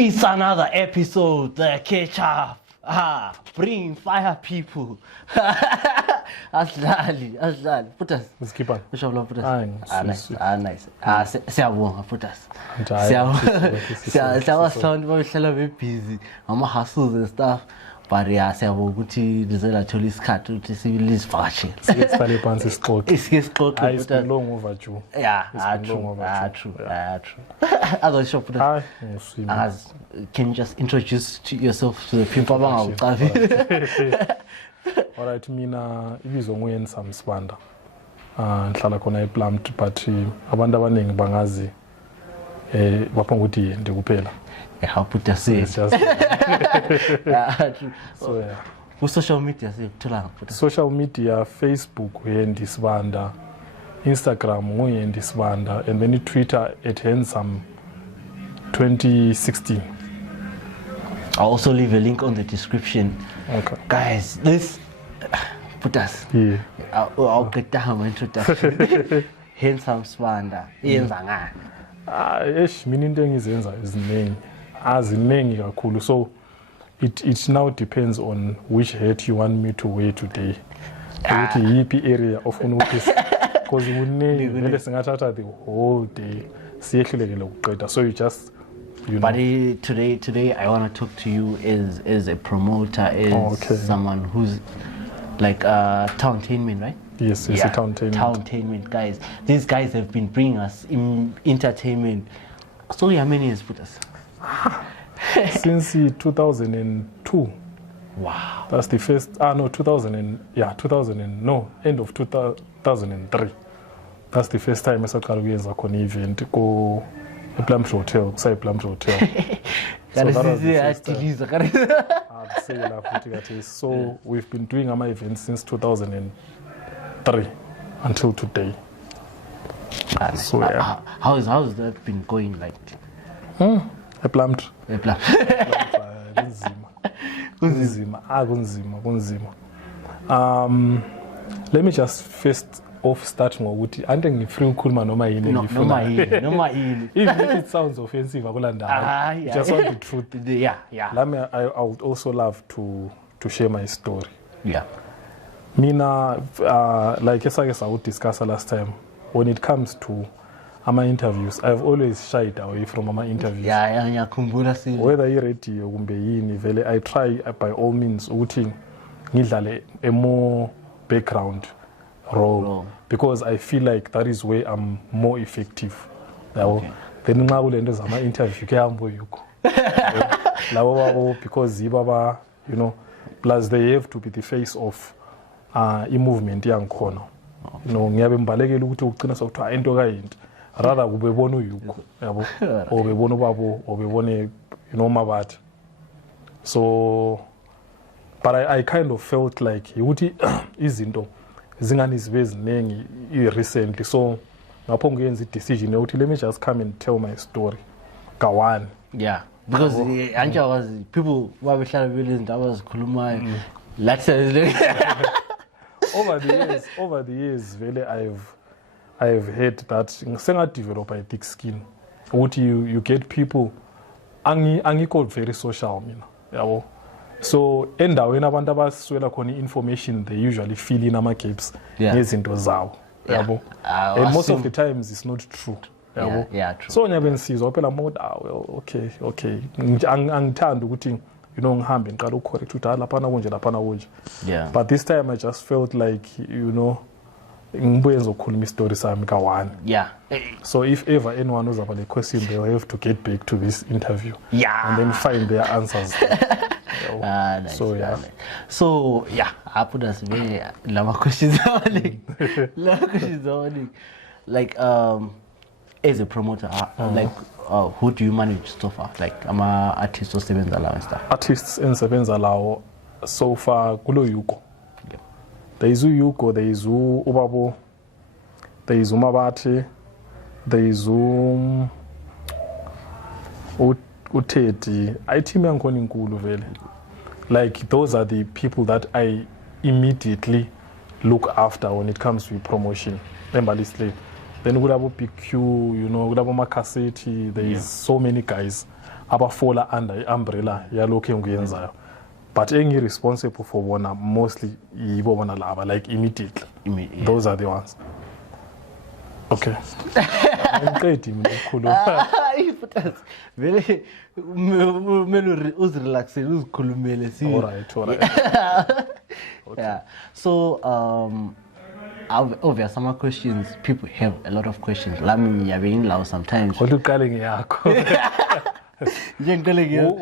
It's another episode, the catch up. Bring fire people. Ashlali. Put us. Let's keep on. Put us. Nice. Nice. Siyabonga, put us. Siyabonga sound babehlala busy. Ama-hustles and stuff. But yeah, siyabonga ukuthi lizela thola isikhathi ukuthi silisivakashe. Siqale phansi isixoxe. Isixoxe. It's been long overdue. Yeah, true. Other shop. Can you just introduce yourself to the people abangawucavi? Alright, mina ibizo nguyenza Msibanda. Ngihlala khona ePLUMTREE but abantu abaningi bangazi bapha ukuthi yende kuphela. How put us say. So yeah. Ku social media sikuthola ngapha. Social media, Facebook uyendi Sibanda, Instagram nguyendi Sibanda, and then Twitter at Handsome 2016. I'll also leave a link on the description. Okay. Guys, this put us. Yeah. I'll get down my introduction. Handsome Sibanda. Yenza ngani? Mina into engizenza iziningi kakhulu, so it now depends on which hat you want me to wear today. Ukuthi yipi area ofuna ukuthi because uningi vele singathatha the whole day siyehlulekile ukuqeda, so you just But today I want to talk to you as a promoter, as someone who's like Toundtainment, right? Yes, it's a Toundtainment. Toundtainment, guys. These guys have been bringing us in entertainment. So how many years put us? Since 2002. Wow. That's the first. 2000 end of 2003. That's the first time I saw Karuyenza on event go PLUMTREE Hotel, say PLUMTREE Hotel. So we've been doing our events since 2003 until today. So yeah. How's that been going like? PLUMTREE. Let me just first off start ngokuthi ande ngifree ukukhuluma noma yini noma yini. Even if it sounds offensive akulandaba. Just want the truth. Yeah. I would also love to share my story. Yeah. Mina like I would discuss last time, when it comes to my interviews, I've always shied away from my interviews. Yeah, whether you're ready or vele, I try by all means ukuthi ngidlale a more background role because I feel like that is where I'm more effective. Okay. Then nxa kulento zama interview kuhambo yukho. Labo babo because yibaba, you know, plus they have to be the face of movement yangikhona. You know, ngiyabe mbalekela ukuthi ugcina sokuthiwa into kayinto. Rather ubebona uyukho, yabo. Or bebona babo, or bebone mabathi. So but I kind of felt like ukuthi izinto zingani zibe ziningi recently, so ngapho ngiyenza decision ukuthi let me just come and tell my story kawan. Yeah, because anje was people wabehlala belezindaba abazikhulumayo like over the years vele I've heard that senga develop a thick skin ukuthi you get people angikho very social mina, yabo. So endaweni abantu abaswela khona information, they usually fill in ama-gaps nezinto zawo, yabo. And most of the times it's not true, yabo. Yeah, true. So nyabe nsizwa phela mode well okay angithanda ukuthi ngihambe ngiqala ucorrect ukuthi laphana konje laphana konje. Yeah. But this time I just felt like ngibuye ngizokhuluma story sami ka1. Yeah. So if ever anyone was about a question, they'll have to get back to this interview. Yeah. And then find their answers. Nice. So yeah. So yeah, I put us very lama questions on. Like as a promoter, like who do you manage so far? Like I'm a artist or sebenza and stuff. Artists and sebenza lao so far kulo yuko. There is Yuko, there is Ubabo, there is Mabathi, there is Uteti. I team yankoni nkulu vele. Like those are the people that I immediately look after when it comes to promotion. Then we have PQ, we have Makaseti. There is so many guys abafola under i-umbrella yalokho engiyenzayo. But responsible for bona mostly yibo bona laba, like immediately. Yeah. Those are the ones. Okay. Ngiqedi mina ukukhuluma. Vele kumele uzirelaxe uzikhulumele si. All right. Okay. Yeah. So obvious some questions, people have a lot of questions. Lami ngiyabe ngilao sometimes. What uqale ngiyakho?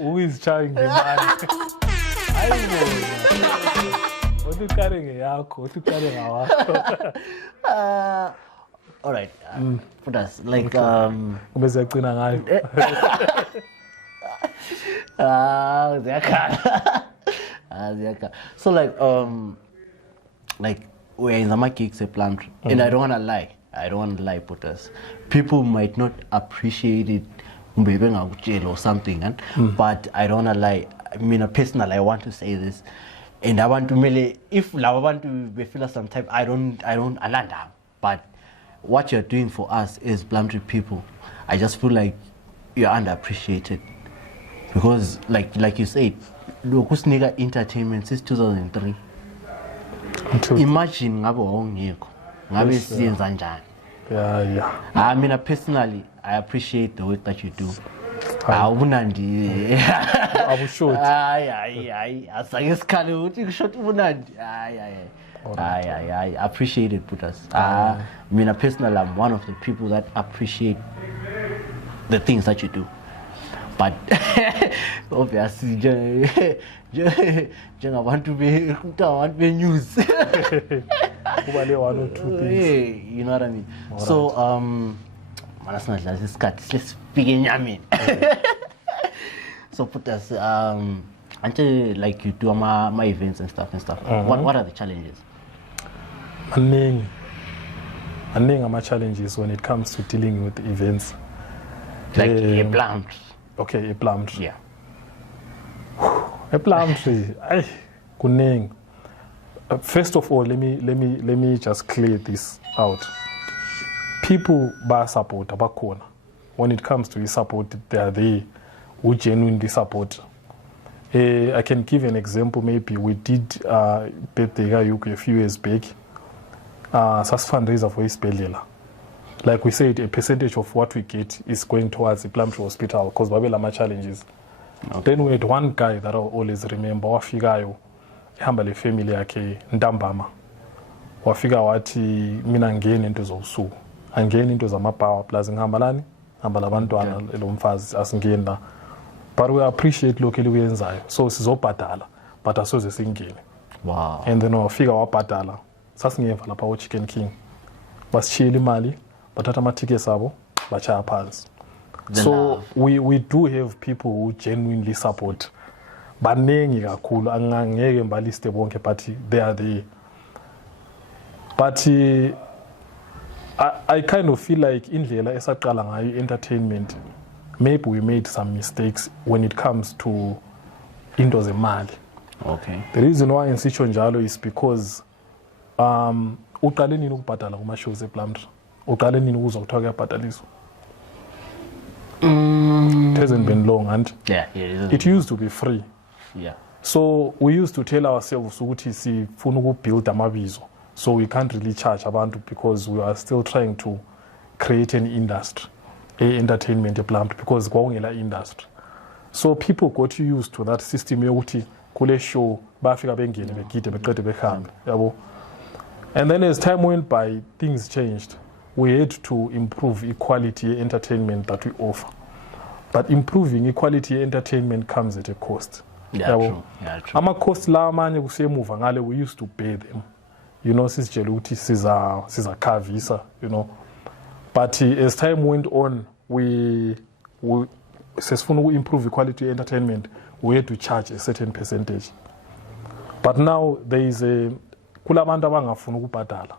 Who is trying the man? What uqale ngiyakho? What uqale ngawakho? All right. Put us like ubezagcina ngayo. So like we're in the gigs at PLUMTREE, and I don't want to lie. Put us. People might not appreciate it, maybe or something, but I don't want to lie. I mean, personally, I want to say this, and I want to really, if I want to feel sometimes, I don't land up. But what you're doing for us is PLUMTREE people. I just feel like you're underappreciated because, like you said, Lokusniga entertainment since 2003. Imagine ngabe wawungekho ngabe siyenza njani. Yeah. I mean, personally, I appreciate the work that you do. I will shoot. I appreciate it, Putas. I mean, personally, I'm one of the people that appreciate the things that you do. But obviously, I want to be news. One or two things. You know what I mean? All so, right. Let's begin. I mean, so Putas, until like you do my events and stuff. What are the challenges? I think my challenges when it comes to dealing with events. Like a plant. Okay, a PLUMTREE. Yeah. A PLUMTREE. Kuneng. First of all, let me just clear this out. People ba support abakona. When it comes to support, they are they who genuinely support. I can give an example. Maybe we did birthday a few years back. Sas fundraiser for Isbedlela. Like we said, a percentage of what we get is going towards the PLUMTREE hospital because Babelama challenges. Okay. Then we had one guy that I always remember, wafigayo, ihamba family yake Ndambama. Wafiga wati mina ngeni into zosu. Angeni into zamapower plus ngambalani, ngambala bantwana elomfazi asingenda. But we appreciate locally uyenzayo. So sizobhadala, but asoze singene. Wow. And then wafika wabhadala. Sasingeva lapha wo Chicken King. Basishiyela imali. Bathatha ama-tickets abo bachaya phansi. So we do have people who genuinely support. Baningi kakhulu angeke mbaliste bonke but they are there. But I kind of feel like indlela esaqala ngayo entertainment, maybe we made some mistakes when it comes to into zemali. Okay. The reason why insisho njalo is because uqale nini ukubhadala kuma shows ePLUMTREE? Uqale nini ukuzwa kuthiwa kuyabhadaliswa? It hasn't been long, and it used to be free. Yeah. So we used to tell ourselves ukuthi sifuna ukubuild amabizo, so we can't really charge abantu because we are still trying to create an industry, entertainment ePLUMTREE, because kwawungela industry. So people got used to that system yokuthi kule show bafika bengene begide beqede behambe, yabo. And then as time went by, things changed. We had to improve equality entertainment that we offer. But improving equality entertainment comes at a cost. Yeah, true. Ama cost la amanye kusemuva ngale we used to pay them. You know, sisitshela ukuthi sizakhavisa, you know. But as time went on, we sesifuna uku-improve equality entertainment, we had to charge a certain percentage. But now there is kulabantu abangafuna ukubhadala.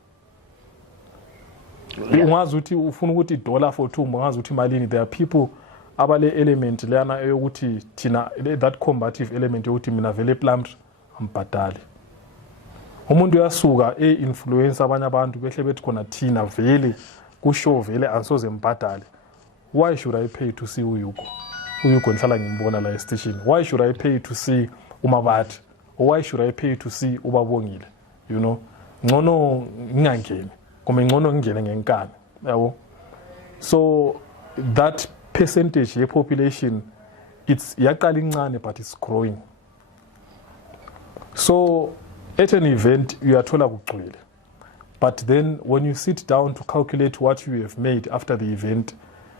Ungazi ukuthi ufuna ukuthi dollar for two, ungazi ukuthi malini. There are people abale element lana eyokuthi thina that combative element yokuthi mina vele ePLUMTREE ambhadali. Umuntu uyasuka influence abanye abantu behle bethi khona thina vele kushow vele ansoze mbhadali. Why should I pay to see uyuko? uyugonhlala ngimbona la station. Why should I pay to see uMabathi? Or why should I pay to see uBabongile? You know, ngcono ngingangeni kumbe ngcono ngingene ngenkani, yabo. So that percentage ye population, it's yaqala incane but it's growing. So at an event you are thola kugcwele, but then when you sit down to calculate what you have made after the event,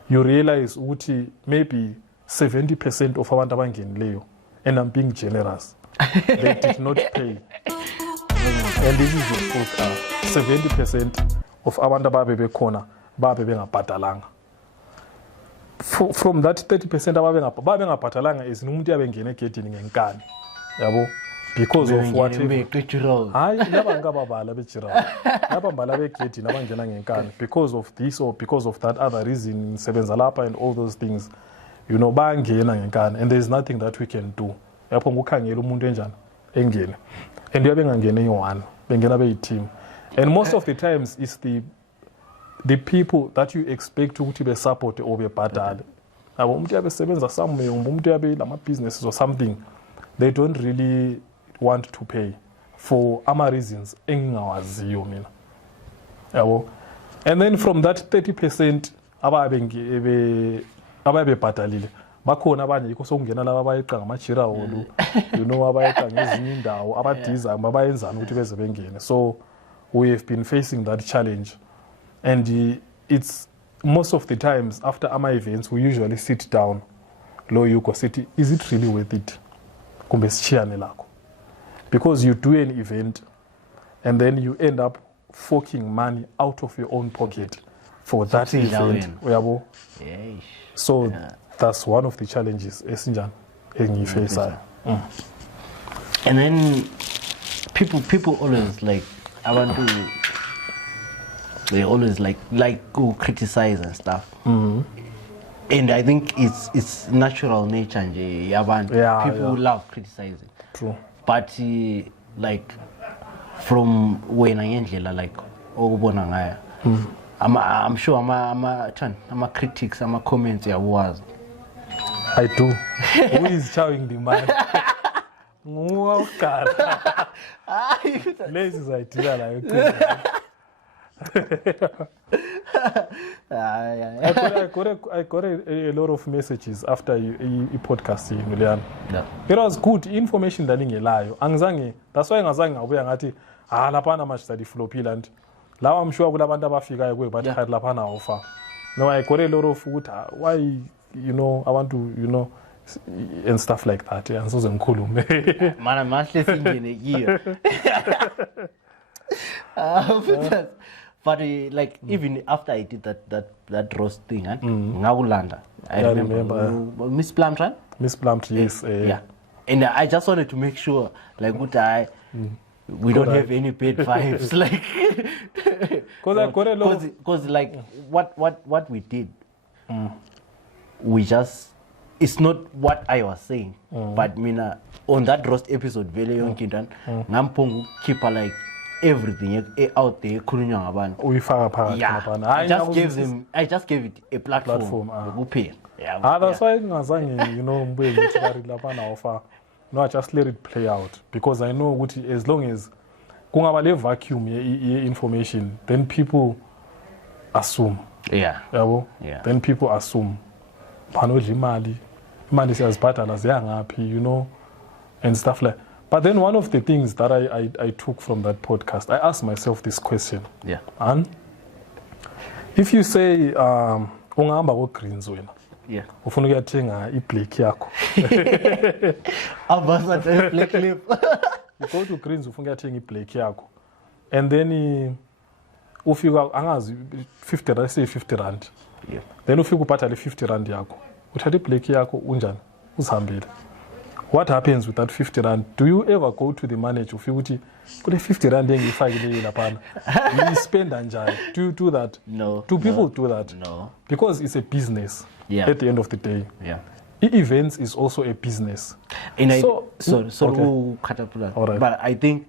you realize ukuthi maybe 70% of abantu abangenileyo, and I'm being generous, they did not pay. And this is the truth. 70% of abantu ababe bekhona babe bengabhadalanga. From that 30% ababe ngabhadalanga is umuntu yabengena egedini ngenkani, yabo, because of what because of this or because of that other reason, sebenza lapha and all those things, you know, bangena ngenkani, and there's nothing that we can do. Yapho ngukhangela umuntu enjani engene, and yabengangena eyi-1 bengena beyi-team, and most of the times it's the people that you expect ukuthi be support or be bhadale. Abo umuntu yabesebenza somewhere, umuntu yabe lama businesses or something, they don't really want to pay for ama reasons engingawaziyo mina, yabo. And then from that 30% ababe bhadalile, bakhona abanye yikho sokungena laba abayeqa ngamajira holu, you know, abayeqa ngezinye indawo abadiza abayenzana ukuthi beze bengene. So we have been facing that challenge, and it's most of the times after ama events we usually sit down lo yuko city, is it really worth it kumbe sichiyane lakho, because you do an event and then you end up forking money out of your own pocket for that event, uyabo. So that's one of the challenges esinjani engiyifesayo. And then people always like abantu, they always like to criticize and stuff. And I think it's natural nature nje yabantu. People love criticizing. True. But like from when ngendlela like okubona ngaya, I'm sure ama critics, ama comments yawazi. I do. Who is chowing the man? Lazy is idea like. I got a lot of messages after you podcasting, Julian. It was good information that ngelayo. Angizange, that's why ngazange ngabuya ngathi lapana match study floppy land. Now I'm sure kulabantu abafika kwe but lapana offer. No, I got a lot of why, you know, I want to, you know, and stuff like that. Yeah, and so ngikhulume. Man, I'm actually thinking a year. But like even after I did that roast thing, ngawulanda. I remember Miss Plumtree. Miss Plumtree, yes. Yeah, and I just wanted to make sure, like, we don't have any bad vibes, like, because like what we did, we just, it's not what I was saying, but mina on that roast episode, very young kindan, nampongu keep like everything out there. Yeah, I just gave it a platform. Yeah, that's why you know, no, I just let it play out, because I know what, as long as kungaba vacuum information, then people assume. Yeah. Yeah. Then people assume. Imali siyazibhadala ziyangaphi, you know, and stuff like. But then one of the things that I took from that podcast, I asked myself this question. Yeah. And if you say ungahamba ko Greens wena. Yeah. Ufuna ukuyathenga iblake yakho. Abasa black clip. You go to Greens ufuna ukuyathenga iblake yakho. And then ufika angazi 50 rand, say 50 rand. Yeah. Then ufika ubhatala 50 rand yakho. Uthatha iblake yakho unjani? Uzihambile. What happens with that 50 rand? Do you ever go to the manager ufika uthi kule 50 rand engiyifakile lapha? You spend njani? Do you do that? No. Do people do that? No. Because it's a business. Yeah. At the end of the day. Yeah. Events is also a business. And so okay. Right. But I think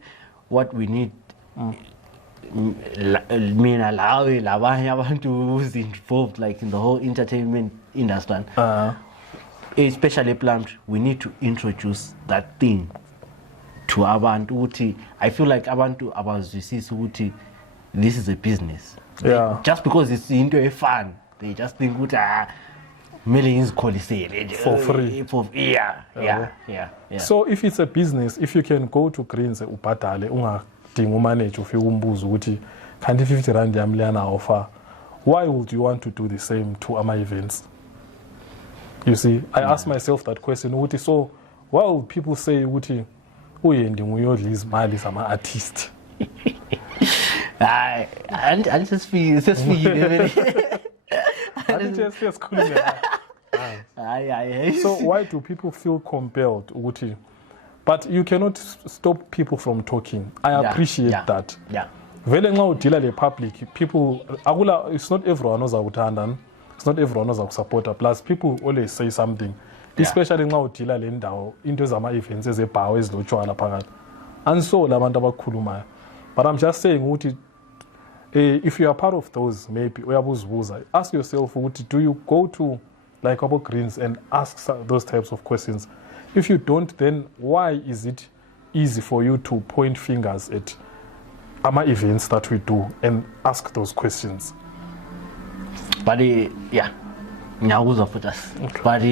what we need, who's involved like in the whole entertainment industry, especially Plumtree, we need to introduce that thing to abantu ukuthi I feel like abantu abazwisisa ukuthi this is a business. Yeah. Just because it's into a fun, they just think ukuthi millions for free. Yeah. So if it's a business, if you can go to Greens ubhadale ungadinga umanage ufike umbuzo ukuthi kanti 50 rand yami liyana offer, why would you want to do the same to ama events? You see, I ask myself that question ukuthi, so why would people say ukuthi uyendi nguyodla izimali zama artist? And so why do people feel compelled ukuthi? But you cannot stop people from talking. I appreciate that. Vele nxa udila le public, people it's not everyone ozakuthanda, it's not everyone ozakusupporta. Plus people always say something, especially nxa udila le ndawo into zama events ezebhawo ezilotshwala phakathi. And so labantu abakhulumayo. But I'm just saying ukuthi if you are part of those, maybe uyabuzibuza, ask yourself ukuthi, do you go to like Abo Greens and ask those types of questions? If you don't, then why is it easy for you to point fingers at ama events that we do and ask those questions? But nyawuza for us. But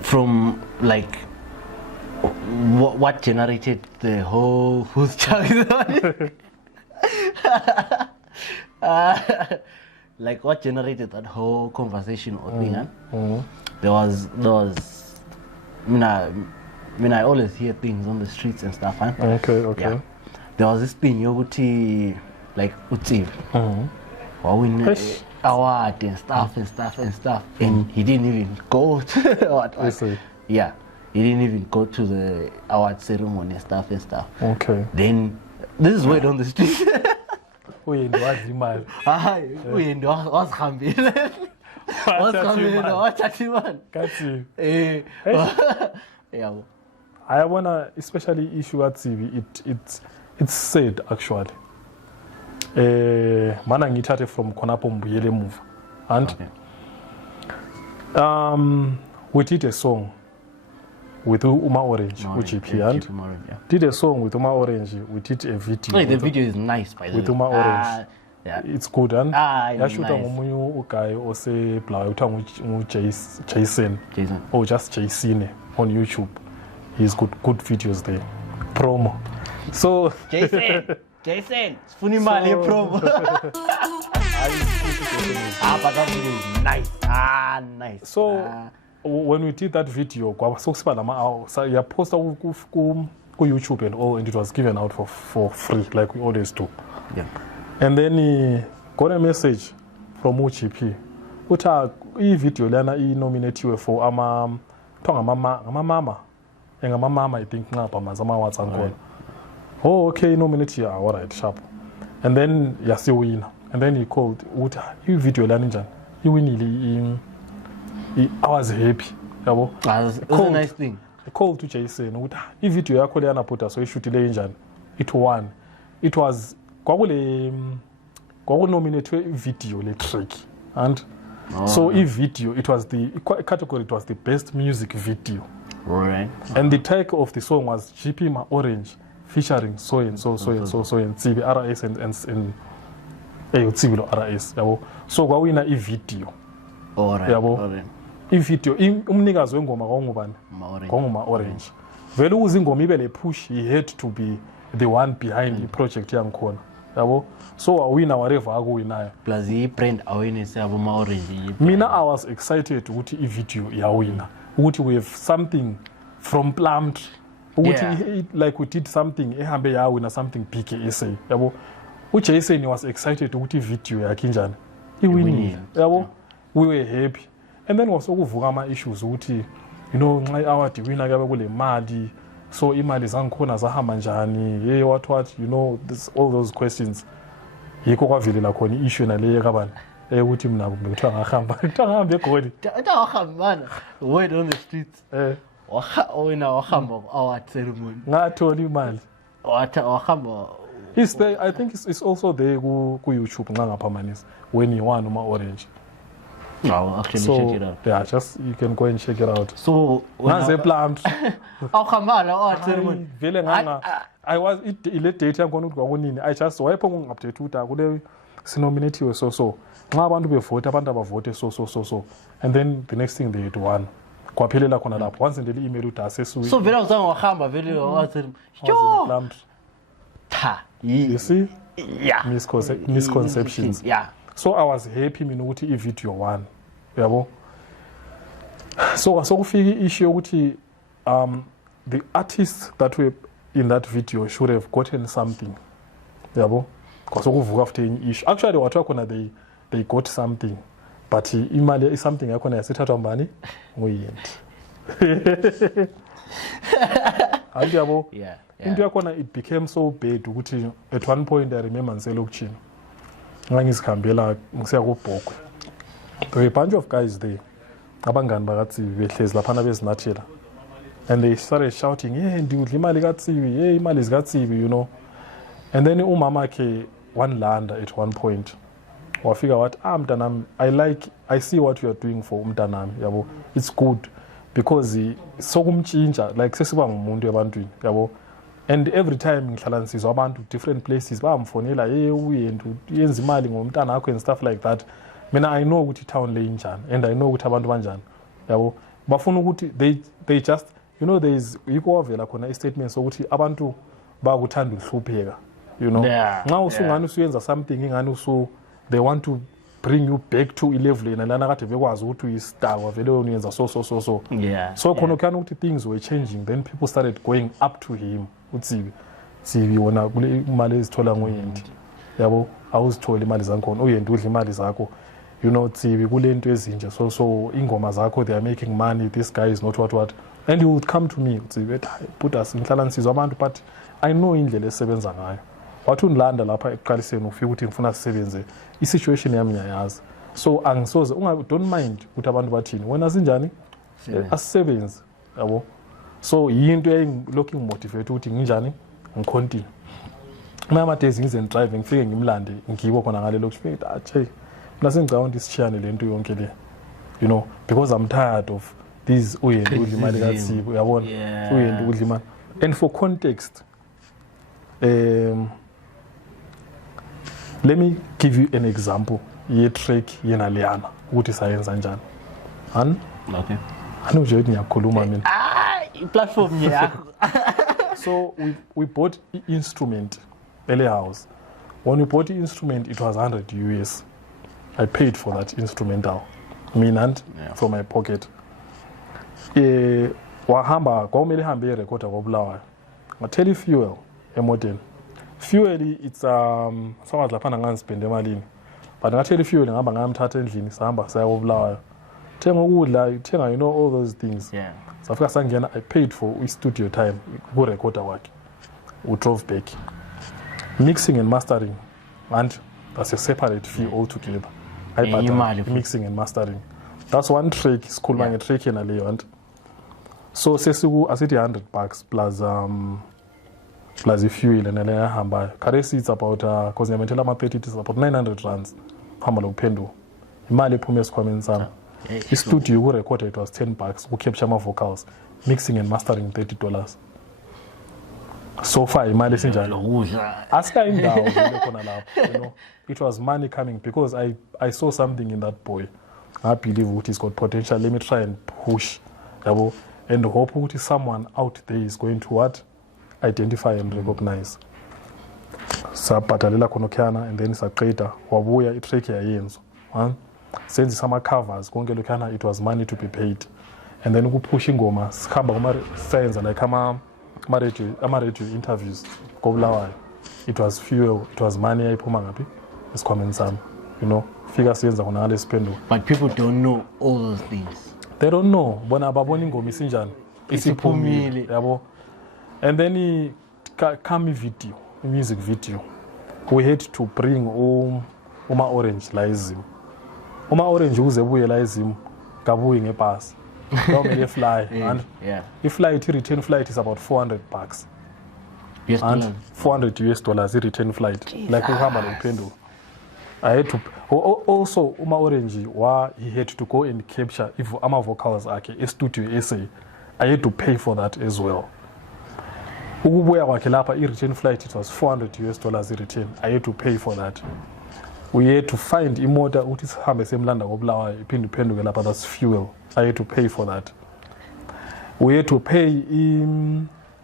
from like what generated the whole who's like what generated that whole conversation or thing? There was I always hear things on the streets and stuff. Okay. Yeah. There was this thing yoguthi like Tsibi win award and stuff and he didn't even go to he didn't even go to the award ceremony and stuff. Okay. Then this is word on the street. I wanna especially issue at Tsibi, it's sad actually. Mana ngithathe from khonapho mbuyele move. And we did a song with MAORANGE, and did a song with MAORANGE. We did a video. The video is nice, by the way. With MAORANGE. It's good, and yashuta ngomunye uguy ose bla uthiwa Jason or just Jason on YouTube. He's good videos there. Promo. So Jason, funny mali promo. But that video is nice. Nice. So when we did that video, I posted ku YouTube and all, and it was given out for free, like we always do. Yeah. And then he got a message from UGP. Uta I video lana I nominated for mama. I think oh, okay, nominate you. All right, sharp. And then yasi win. And then he called. Uta I video lana njan. I win. I was happy. That's a nice thing. I called to Jason. Uta I video yakho lana puta so I shoot ile njan. It won. It was nominated video le track, and so video it was the category, it was the best music video, right? And the title of the song was GP MAORANGE featuring so and Tsibi RS and Tsibi RS. So kwawina I video. Alright. I video umnikazi wengoma kwangubani? MAORANGE. Vele uzingoma ibe le push, he had to be the one behind the project yangikhona. So awina whatever akuwinayo. Plus the brand awareness yabo MAORANGE. Mina I was excited ukuthi I video yawina. Ukuthi we have something from Plumtree. Ukuthi like we did something ehambe yawina something big SA. Jason was excited ukuthi video yakhe njani. Iwinile. We were happy. And then was okuvuka ama issues ukuthi nxa award winner kabe kule mali. So imali zangikhona zahamba njani, what all those questions. Yikho kwavelela khona issue naleyo kabani ukuthi mina ngikuthiwa ngahamba ngihambe egoli ngahamba word on the streets wahamba award ceremony ngathola imali wahamba. I think it's also there ku YouTube nxa ngaphamanisa when you won MAORANGE. I'll actually check it out. Yeah, just you can go and check it out. So Nanze Plumtree. Vele I was ile date yakona ukuthi kwakunini. I just wayephonga ngupdate uta kule sinominatiwe so. Nxa abantu bevote abantu abavote so. And then the next thing they had won. Kwaphelela khona lapho. Once in the email uta sesuwe. So vele uzange wahamba vele wathi yo. You see? Yeah. Misconceptions. Yeah. So I was happy mina ukuthi i-video one. Yabo? So kufika issue ukuthi the artists that were in that video should have gotten something. Yabo? Kwasokuvuka after any issue. Actually what wakona they got something. But imali is something yakona yasithathwa mbani? Nguyenti. And yabo? Yeah. Into yakona it became so bad ukuthi at one point I remember ngiselokishini. Ngangizikhambela ngisiya kuBhokwe. There were a bunch of guys there. Abangani bakaTsibi behlezi laphana bezinathela. And they started shouting, "Hey, ndidla imali kaTsibi, hey, imali zikaTsibi, you know." And then umama ke one landa at one point. Wafika wathi, mntanami, I see what you are doing for umntanami, yabo. It's good because sokumtshintsha like sesiba ngumuntu ebantwini, yabo. And every time ngihlala nsizwa abantu different places bamfonela uye yenza imali ngomntana wakho and stuff like that. Mina I know ukuthi town lay njani and I know ukuthi abantu banjani. Yabo bafuna ukuthi they just you know there is ikwavela khona I statements ukuthi abantu bakuthanda uhlupheka. You know. Nxa usungani usuyenza something ingani usu they want to bring you back to 11 and lana kade bekwazi ukuthi uyistar wavele uyenza so. Yeah. So khona kana ukuthi things were changing then people started going up to him. Tsibi wona kule imali ezithola ngoyendi yabo awuzithola imali zakhona uyendi udla imali zakho you know Tsibi kule into ezinje so ingoma zakho they are making money this guy is not what and you would come to me Tsibi put us ngihlala nsizwa abantu but I know indlela esebenza ngayo wathi unilanda lapha eqaliseni ufika ukuthi ngifuna sisebenze isituation yami ngiyayazi so angisoze don't mind ukuthi abantu bathini wena sinjani asisebenze yabo. So yinto eyilokhu ngimotivate ukuthi nginjani ngicontinue. Mama days ngize driving ngifike ngimlande ngibo khona ngale lokufika ache mina sengicabanga isishiyane lento yonke le you know because I'm tired of these uyendi udla imali kaTsibi uyabona uyendi udla imali. And for context let me give you an example ye track yena leyana ukuthi sayenza njani. Okay. Anuje ukuthi ngiyakhuluma mina. Platform yeah. So we bought the instrument early house. When we bought the instrument it was 100 US. I paid for that instrumental. And from my pocket. Wahamba kwamele hambe recorder kwabulawayo. Ngathela fuel emoteni. Fuel it's someone laphana nganspende emalini. But ngathela fuel ngihamba ngamthatha endlini sahamba saya kwabulawayo. Thenga ukudla, thenga you know all those things. Yeah. So after sangena I paid for studio time go recorder work. We drove back. Mixing and mastering and that's a separate fee altogether. I bought mixing and mastering. That's one track it's called my track in a and so sesiku asithi $100 plus the fuel and then hamba. Currency it's about cause ngiyamentela ama30 it's about 900 rands. Hamba lokuphenduka. Imali ephuma esikhwameni sami. The studio we recorded it was $10. We capture my vocals, mixing and mastering $30. So far, imali sinjalo. Aska him down, you know. It was money coming because I saw something in that boy. I believe what he's got potential. Let me try and push, and hope what someone out there is going to what identify and recognize. Sapatalela konokiana and then sakreta wabuya itreke yayenzo. Since some covers it was money to be paid and then pushing ngoma sikhamba kuma science like ama radio interviews it was fuel it was money ayiphuma ngapi esikhwameni sami you know fika siyenza khona ngale siphenduka. But people don't know all those things. They don't know bona ababona ingoma isinjani isiphumile yabo. And then come video music video we had to bring MAORANGE la ezimo. MAORANGE uze buye la ezimo kabuyi ngebhasi kumele fly and i-flight i-return flight is about $400 and $400 i-return flight like uhamba lokuphenduka I had to also MAORANGE he had to go and capture if ama vocals akhe studio essay. I had to pay for that as well. Ukubuya kwakhe lapha return flight, it was $400 return. I had to pay for that. We had to find imota ukuthi sihambe semlanda koBulawayo iphinde iphenduke lapha, that's fuel. I had to pay for that. We had to pay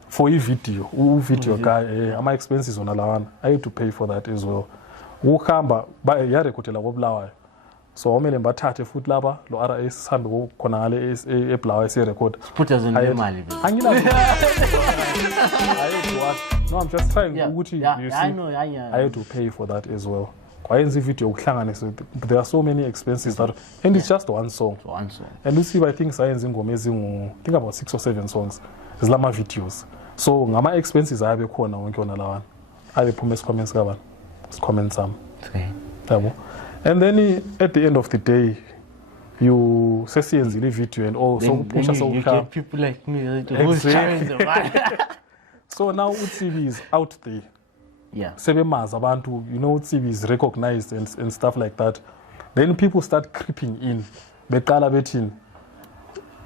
for video guy ama expenses on lawana. I had to pay for that as well. Ukuhamba yarekhodela koBulawayo. So omele mbathathe futhi lapha lo RS sihambe khona ngale eBulawayo sirecord. Put us in the mali. No, I'm just trying ukuthi you see. I know. I had to pay for that as well. Kwayenza video ukuhlanganisa, but there are so many expenses that, and it's just one song. And you see, I think sayenza ingoma ezingu, think about 6 or 7 songs. Zilama videos. So ngama expenses ayabe khona wonke ona lawana. Abe phuma comments kabani. Comment some. Okay. And then at the end of the day, you sesiyenza the video and also push us you get people like me who's trying to So now Tsibi is out there. Yeah. Sebemazi abantu, you know, Tsibi is recognized and stuff like that. Then people start creeping in. Beqala bethi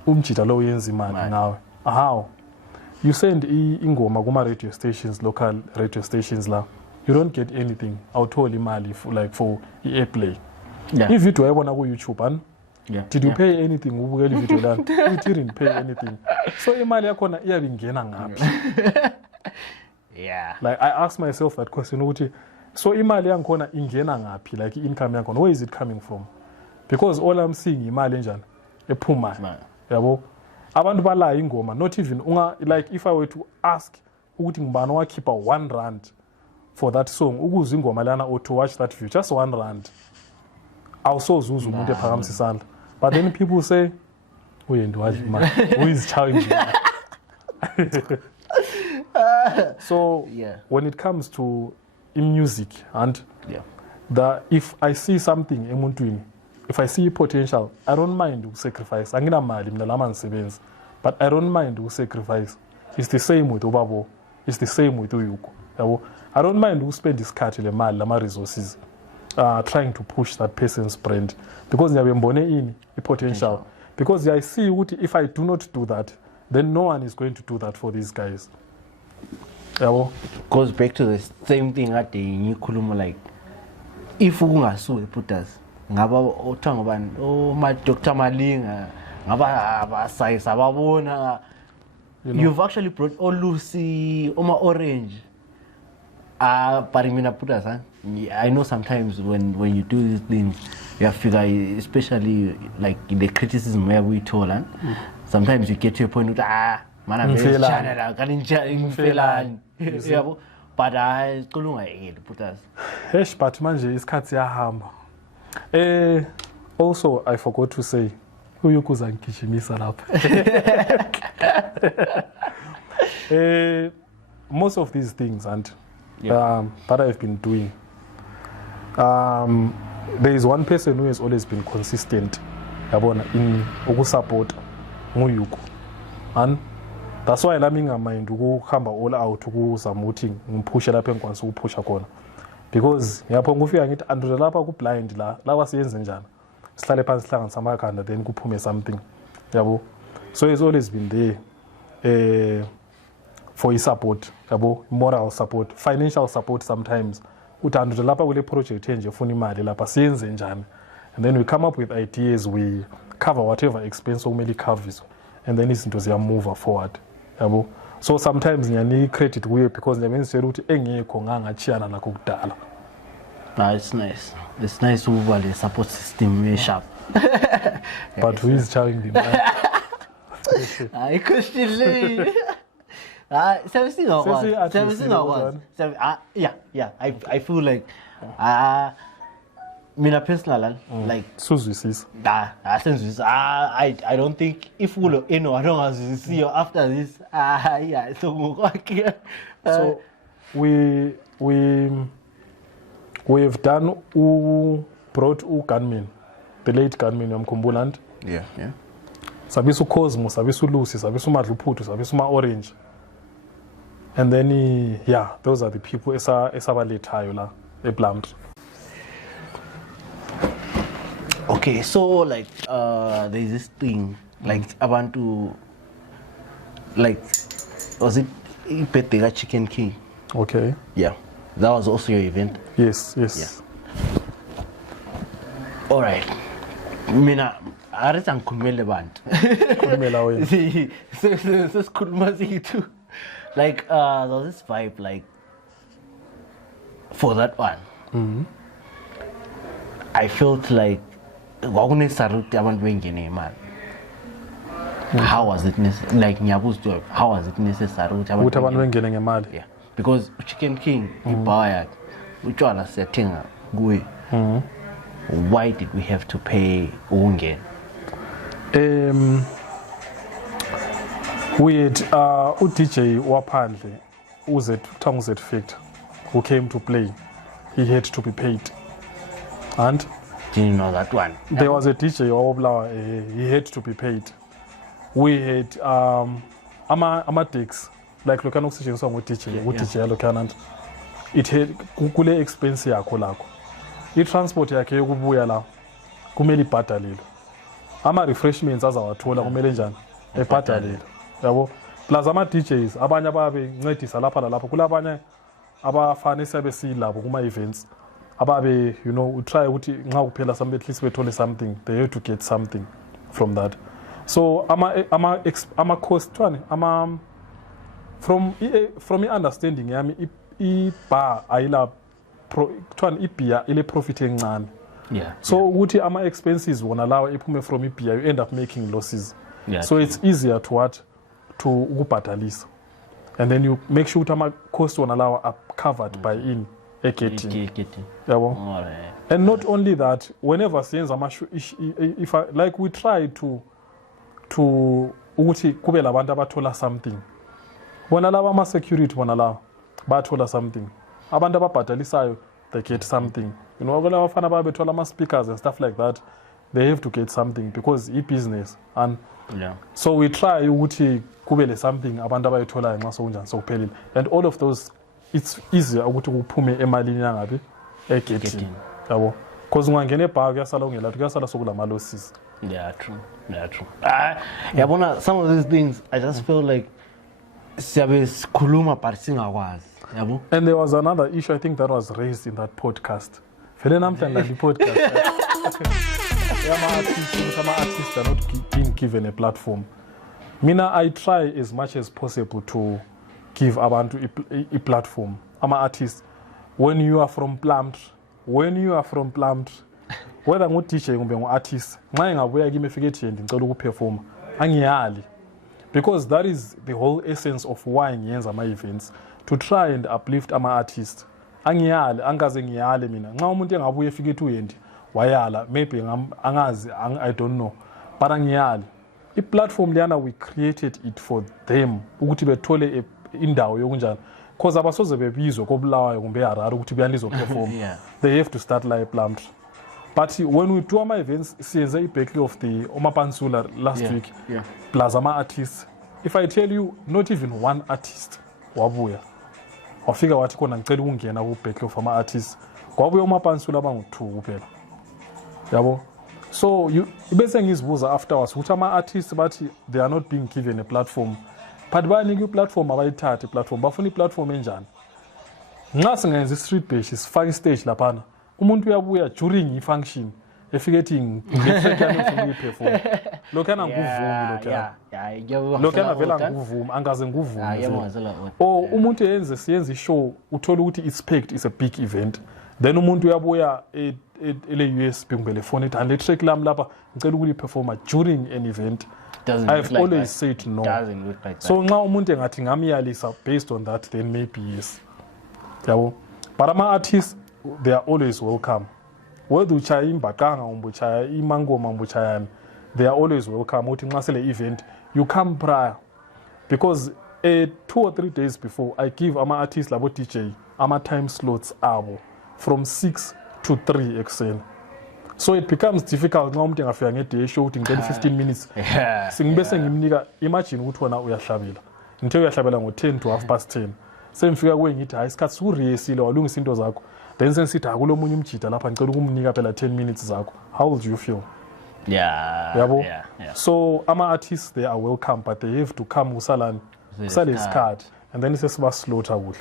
umjita lo yenza imali now. How? You send ingoma kuma radio stations, local radio stations la. You don't get anything. Awutholi imali for airplay. Yeah. If you do yayibona ku YouTube and did you Yeah. pay anything ubukela video lana? You didn't pay anything. So imali yakhona iyabe ingena ngaphi? Yeah. Like I ask myself that question ukuthi, so imali yankhona ingena ngaphi, like income yakhona, where is it coming from? Because all I'm seeing imali enjani ephumayo. Yabo? Abantu bala ingoma, not even like if I were to ask ukuthi ngibani wakhipha R1 for that song, ukuze ingoma lana or to watch that view, just R1. Awusozuza umuntu ephakamisa isandla. But then people say, who is charging me? So when it comes to music and if I see something emuntwini, if I see potential, I don't mind to sacrifice. Anginamali mina lama ngisebenza, but I don't mind to sacrifice. It's the same with Ubabo. It's the same with Uyuko. I don't mind to spend this le lama resources trying to push that person's brand because ngiyabembone ini potential. Because I see if I do not do that, then no one is going to do that for these guys. Goes back to the same thing at the Nikuluma, like if ungasu putas ngaba otanga ban my Dr. Malinga ngaba size ababona. You've actually brought Lucy MAORANGE parimina putas. I know sometimes when you do these things you have to figure, especially like in the criticism where we told sometimes you get to a point with mana channel kaninja but I kulunga egel putas. But manje isikhathi yahamba. Also I forgot to say uyukuza ngigijimisa lapha. Most of these things and that I've been doing, there is one person who has always been consistent in ukusupport nguyuku, and that's why lami ngamind ukuhamba all out ukuzama ukuthi ngiphushe lapha engikwanisa ukuphusha khona, because ngiyapho ngufika ngithi andule lapha ku blind la siyenze njani, sihlale phansi sihlanganisa amakhanda then kuphume something, yabo. So it's always been there for support, yabo, moral support, financial support sometimes. Uthi andule lapha kule project enje ufuna imali lapha siyenze njani, and then we come up with ideas, we cover whatever expense okumele covers, and then izinto ziya move forward, yabo. So sometimes ngiyani credit kuye because ngiyenzela ukuthi engekho ngangachiyana nakho kudala. It's nice. It's nice to have a support system very sharp. But who is charging the money? I question. 17 hours. Yeah. I feel like mina personal like Suzusis. I don't think if we I don't see you after this. So we've done brought gunmen, the late gunmen Mkumbuland. Yeah. Sabisu Cosmo, Sabisu Lucy, Sabisu Madluphuthu, Sabisu MAORANGE. And then those are the people esa baletayo la ePLUMTREE. Okay, so like there's this thing like abantu like was it birthday Chicken King? Okay. Yeah, that was also your event. Yes. Yeah. All right. Mina aretse angikhulumele bantu. Khulumela wena. Sesikhuluma too. Like there was this vibe like for that one. I felt like kwakunesizathu abantu bengene imali. How was it necessary? Like ngiyabuzwa how was it necessary ukuthi abantu bengene ngemali? Yeah, because Chicken King ibar yakhe utshwala siyathenga kuye. Why did we have to pay ukungena? We had DJ waphandle uZ Factor who came to play. He had to be paid. And did you know that one? There was a DJ he had to be paid. We had ama decks like lokana okusetshenziswa ngo-DJ u-DJ lokana and it had kule expense yakho lakho. I-transport yakhe yokubuya la kumele ibhadalelwe. Ama-refreshments azawathola kumele njani ebhadalelwe, yabo. Plus ama-DJs abanye ababe ncedisa lapha nalapha kulabanye abafana esiyabe siyilabo kuma-events ababe you try ukuthi nxa kuphela somebody at least bethole something, they have to get something from that. So ama cost from i-understanding yami i-bar ayila i-beer ile profit encane. Yeah. So ukuthi ama-expenses wona lawa ephume from i-beer, you end up making losses. Yeah, so it's easier to ukubhadalisa, and then you make sure ukuthi ama-cost wona lawa are covered by getting. Yabo. And not only that, whenever siyenza if like we try to ukuthi kube labantu abathola something, bona laba ama-security bona lawa bathola something, abantu ababhadalisayo they get something. Abafana babethola ama-speakers and stuff like that, they have to get something because i-business. And so we try ukuthi kube something abantu abayitholayo nxa sokunjani sokuphelile, and all of those it's easier ukuthi kuphume emalini yangabi egetting, yabo, because ungangena ebar kuyasala ungela kuyasala sokulama losses. Yeah, true. Yabona, some of these things I just feel like siyabe sikhuluma but singakwazi, yabo. And there was another issue I think that was raised in that podcast. Vele namhlanje the podcast. Ama-artists are not being given a platform. Mina, I try as much as possible to give abantu a platform. Ama-artists, when you are from PLUMTREE, whether ngu-DJ kumbe ngu-artist, nxa engabuya kimi efike ethi ngicela ukuperforma angiyali, because that is the whole essence of why ngiyenza ama-events, to try and uplift ama-artists. Angiyali, angaze ngiyale mina. Nxa umuntu engabuya efike ethi uyendi wayala, maybe angazi, I don't know, but angiyali. I-platform liyana we created it for them ukuthi bethole indawo yokunjani, because abasoze bebizwe kobulawayo kumbe eHarare ukuthi buyalizo perform. They have to start like PLUMTREE. But when we do our events, siyenze i-birthday of the Omapansula last week, plus ama-artists. If I tell you, not even one artist wabuya wafika wathi khona ngicela ukungena ku-birthday of ama-artists, kwabuya Omapansula abangu-2 kuphela, yabo. So bese ngizibuza afterwards ukuthi ama-artists bathi they are not being given a platform, but bayanika i-platform abayithathe i-platform, bafuna i-platform enjani? Nxa singenza i-street bash sifake i-stage laphana, umuntu uyabuya during i-function efike ethi ngetrack yami ngifuna ukuyiperform, lokhana ngikuvumi, lokhana vela ngikuvumi, angaze ngikuvumi. Umuntu siyenza i-show uthola ukuthi it's packed, it's a big event, then umuntu uyabuya ele-USB kumbe le-phone ethi le track lami lapha ngicela ukuyiperforma during an event. I've always said no. So nxa umuntu engathi ngamiyalisa based on that, then maybe yes, yabo. But ama-artists, they are always welcome. Whether uchaya imbaqanga kumbe uchaya imangoma kumbe uchayani, they are always welcome. Uthi nxa sele event, you come prior, because 2 or 3 days before I give ama-artists labo DJ ama-time slots abo from 6 to 3 ekuseni. So it becomes difficult nxa umuntu engafika nge-day show uthi ngicela 15 minutes. Singibese ngimnika, imagine ukuthi wona uyahlabela. Ngithe uyahlabela ngo-10 to 10:30. Semfika kuwe ngithi hayi isikhathi sikuriyesile walungisa into zakho. then sensithi akulo munye umjida lapha ngicela ukumnika phela 10 minutes zakho, how would you feel? Yeah. So ama-artists they are welcome, but they have to come kusale isikhathi, and then sesibaslaughter kuhle.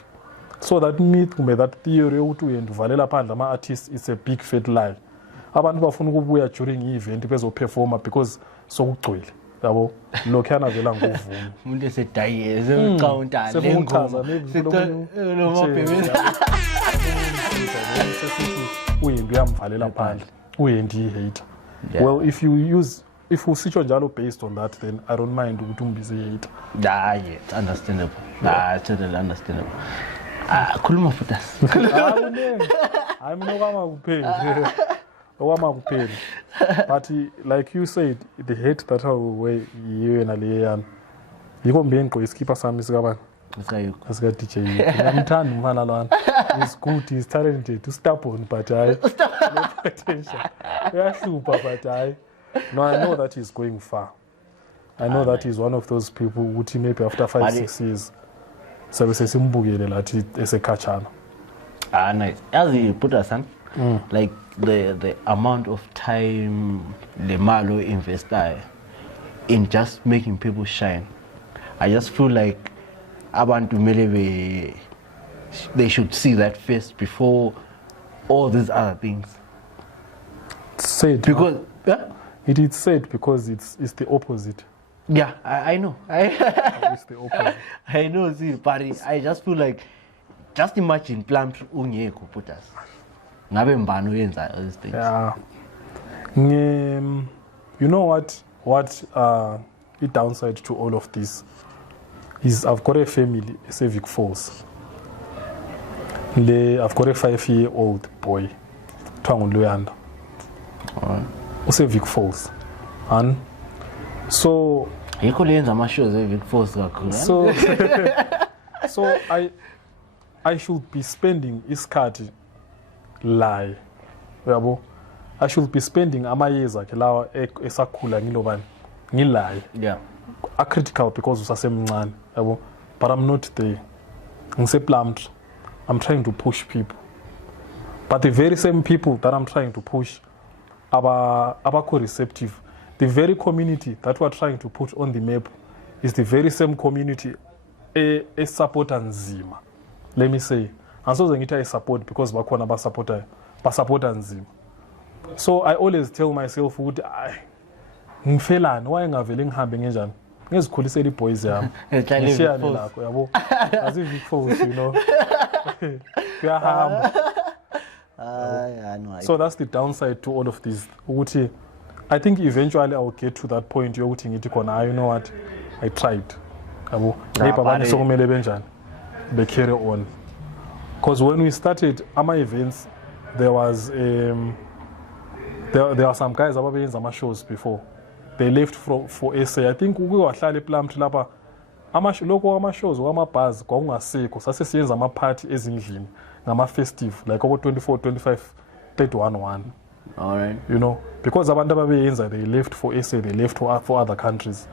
So that myth kumbe that theory yokuthi uyenda uvalela phandle ama-artists is a big fat lie. Abantu bafuna ukubuya during i-event bezoperforma because sokugcwele, yabo lokhuyana vela nguvuma umuntu esedaye sekuqawunta lengoma uyenda uyamvalela phandle, uyenda i-hater. Well, if usitsho njalo based on that, then I don't mind ukuthi umbize i-hater. Yeah, it's understandable. It's totally understandable. Khuluma futhi asi. I mean okwama kuphela. But like you said, the hate that way you and Aliyana. Yiko mbe ngqo iskipper sami sikabani. Asika DJ. Ngiyamthanda umfana lwana. He's good, he's talented, too stubborn, but no potential. Uyahlupa, but no, I know that he's going far. I know that he's one of those people who maybe after 5-6 years sebesimbukele lathi esekhatshana. Nice. As you put us on, like the amount of time the Malo invested in just making people shine, I just feel like abantu mele they should see that first before all these other things. Said because it is said because it's the opposite. Yeah, I know. It's the opposite. I know, see, but I just feel like, just imagine Plumtree ungeko put us. Ngabe mbano yenza these things. Yeah. You know what the downside to all of this is I've got a family, it's a Vic Falls. I've got a 5-year-old boy, Twangu Luyanda. Alright. It's a Vic Falls. And so so I should be spending isikhathi lie. Yabo. I should be spending amayeza ke lawa esakhula ngilobani ngilaye. Yeah. Are critical because usasemncane, yabo. But I'm not there. Ngise Plumtree. I'm trying to push people. But the very same people that I'm trying to push are co-receptive. The very community that we're trying to put on the map is the very same community a support nzima. Let me say. And so I support because bakhona ba support nzima. So I always tell myself ukuthi ngifelani why ngavele ngihambe ngenjani. Ngizikhulisela iboys yami. Ngishiyane lakho yabo. Azivi force, you know. Kuyahamba. So that's the downside to all of this. Ukuthi I think eventually I'll get to that point yokuthi ngithi khona you know what, I tried. Yabo. Maybe abantu sokumele benjani. They carry on. Because when we started ama events, there was there are some guys ababenza ama shows before. They left for SA. I think ukuwahlala ePlumtree lapha lokho ama shows wama bars kwakungasekho sase siyenza ama party ezindlini ngama festive like over 24 25 31. All right. You know, because abantu ababenza they left for SA, they left for other countries,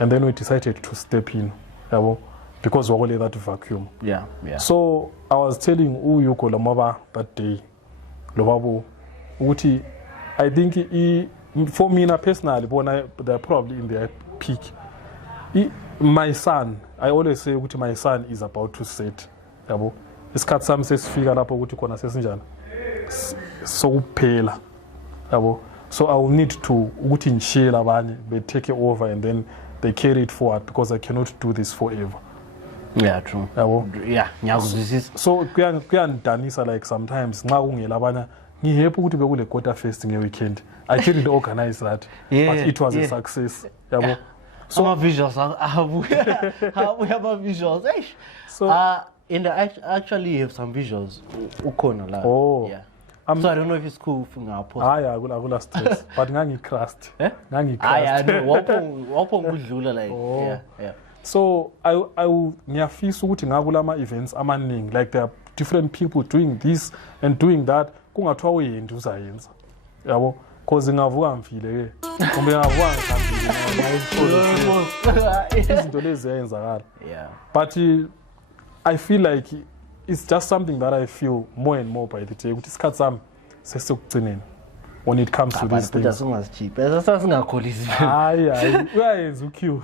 and then we decided to step in, yabo, because we only that vacuum. Yeah. So I was telling Uyuko Lamaba that day, Lobabo, Uti, I think for me personally, when they're probably in their peak. My son, I always say Uti, my son is about to set, yabo. Isikhathi sami sesifika lapho ukuthi khona sesinjani sokuphela, yabo. So I will need to ukuthi ngishiyela abanye they take it over and then they carry it forward because I cannot do this forever. Yeah, true. Yabo. Yeah, ngiyakuzwisisa. So kuyandanisa like sometimes nxa kungela abanye ngihappy ukuthi bekule quarter fest ngeweekend. I didn't organize that, but it was a success, yabo. So my visuals we have our visuals. So actually have some visuals ukhona la. Oh. Yeah. So I don't know if it's cool for now post. Akula stress. But crust. Ngangi crust. Wapho ngudlula like. Oh. Yeah. So I ngiyafisa ukuthi ngakula ama events amaningi like there are different people doing this and doing that kungathiwa uyenda uzayenza. Yabo. Cause ngavuka mfile ke. Kumbe ngavuka ngihambile izinto lezi ziyenzakala. Yeah. But I feel like it's just something that I feel more and more by the day. With this cut some when it comes to these things. Cheap. That's ngakholisi. Hayi, uyayenza uQ.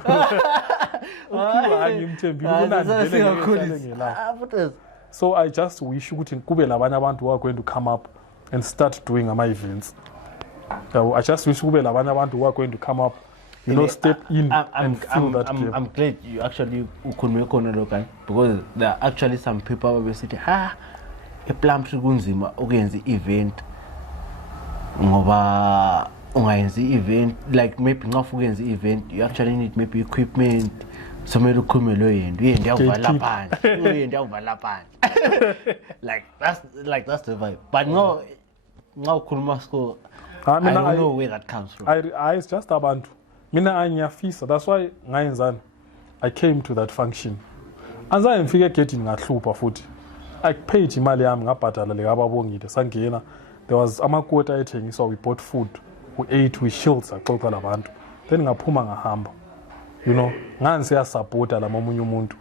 So I just wish ukuthi kube labanye abantu who are going to come up and start doing my events. I just wish kube labanye abantu who are going to come up, you know, step in and fill that game. I'm glad you actually ukhulume because there are actually some people who say, ePlumtree kunzima ukuyenza event ngoba ungayenza event, like maybe ngafu ukuyenza event you actually need maybe equipment. Somewhere to come alone, like that's the vibe. But no Kulmasko, I don't know where that comes from. It's just abantu. Mina anyafisa. That's why I came to that function. And I figure getting a hlupa futhi. I paid imali yami ngabhadala lekababongile sangena. There was amaquota eating, so we bought food, we ate, we chilled saxoxa labantu. Then ngaphuma ngahamba. You know, nganse support la mamunye umuntu.